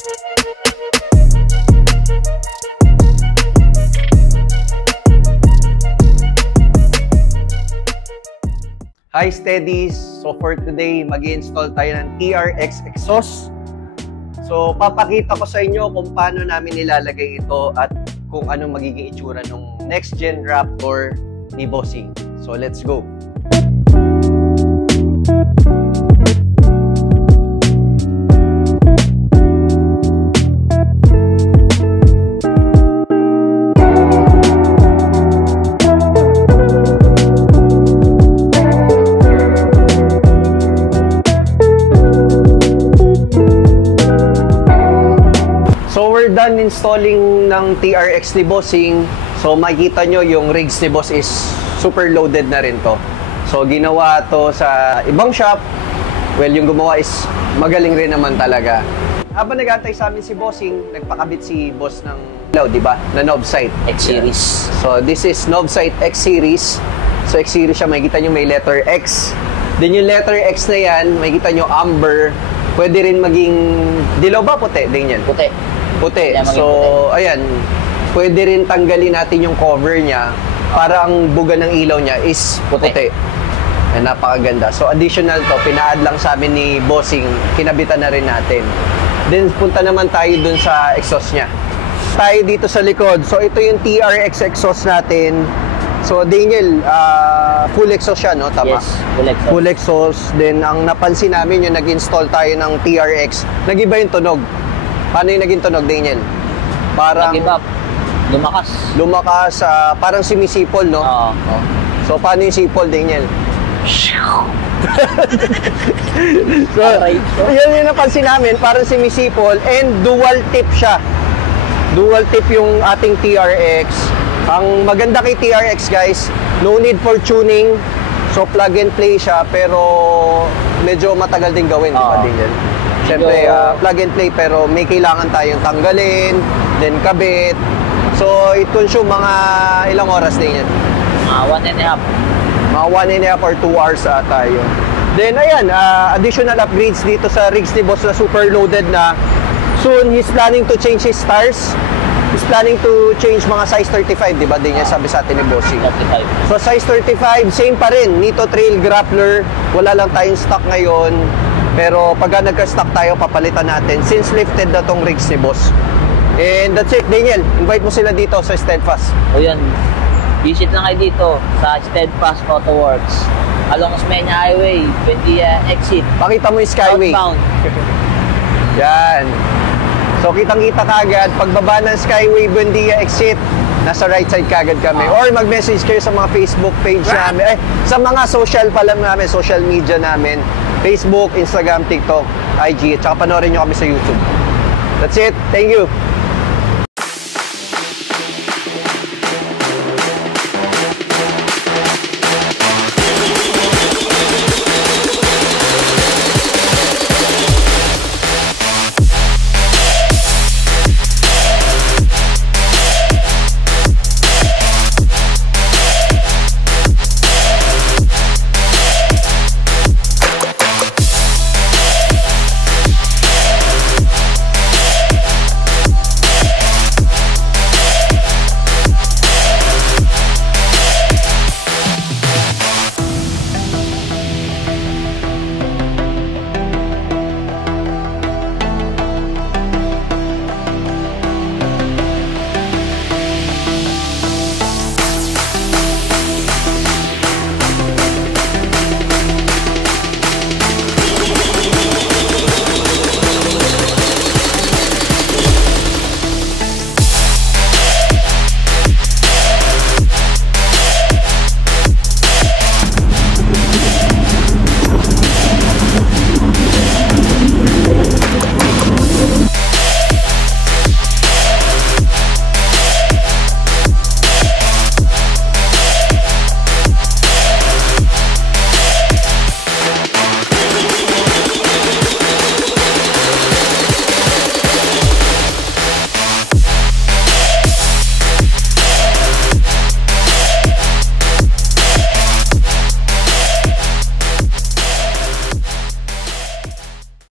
Hi Steadies! So for today, mag-install tayo ng TRX exhaust. So papakita ko sa inyo kung paano namin nilalagay ito at kung anong magiging itsura ng next gen Raptor ni Bossing. So let's go! Done installing ng TRX ni Bossing. So makikita nyo yung rigs ni Boss is super loaded na rin to. So ginawa to sa ibang shop. Well, yung gumawa is magaling rin naman talaga. Habang nag-aantay sa amin si Bossing, nagpakabit si Boss ng di ba? Na Novsight X-Series. So this is Novsight X-Series. So X-Series siya, makikita nyo may letter X. Then yung letter X na yan, makikita nyo amber. Pwede rin maging dilaw ba? Puti din yan? Puti. Puti. So, ayan, pwede rin tanggalin natin yung cover niya para ang buga ng ilaw niya is puti. Ayan, napakaganda. So, additional to, pina-add lang sa amin ni Bossing, kinabitan na rin natin. Then, punta naman tayo dun sa exhaust niya. Tayo dito sa likod. So, ito yung TRX exhaust natin. So, Daniel, full exhaust siya, no? Tama? Yes, full exhaust. Full exhaust. Then, ang napansin namin yung nag-install tayo ng TRX, nag-iba yung tunog. Paano yung naging tunog, Daniel? Parang nag-iba. Lumakas. Lumakas, parang sumisipol, no? Oo. So, paano yung sipol, Daniel? So, yun yung napansin namin, parang sumisipol and dual tip siya. Dual tip yung ating TRX. Ang maganda kay TRX, guys, no need for tuning. So, plug and play siya, pero medyo matagal din gawin, di ba, Daniel? Siyempre, plug and play, pero may kailangan tayong tanggalin, then kabit. So, it consume mga ilang oras din yan? 1.5. Mga 1.5 or 2 hours tayo. Then, ayan, additional upgrades dito sa rigs ni Boss na super loaded na. Soon, he's planning to change his stars. He's planning to change mga size 35, di ba? Din yan sabi sa atin ni Bossing. 35. So, size 35, same pa rin. Nito Trail Grappler, wala lang tayong stock ngayon. Pero pagka nagka-stock tayo, papalitan natin since lifted na tong rigs ni Boss. And that's it, Daniel. Invite mo sila dito sa Steadfast. O yun, visit lang kayo dito sa Steadfast Auto Works along Osmeña Highway, Buendia exit. Pakita mo yung Skyway. Southbound. Yan. So kitang-kita kagad, pagbaba ng Skyway, Buendia exit, nasa right side kagad kami. Or mag-message kayo sa mga Facebook page namin. Sa mga social pala namin, social media namin. Facebook, Instagram, TikTok, IG, at saka panoorin nyo kami sa YouTube. That's it. Thank you.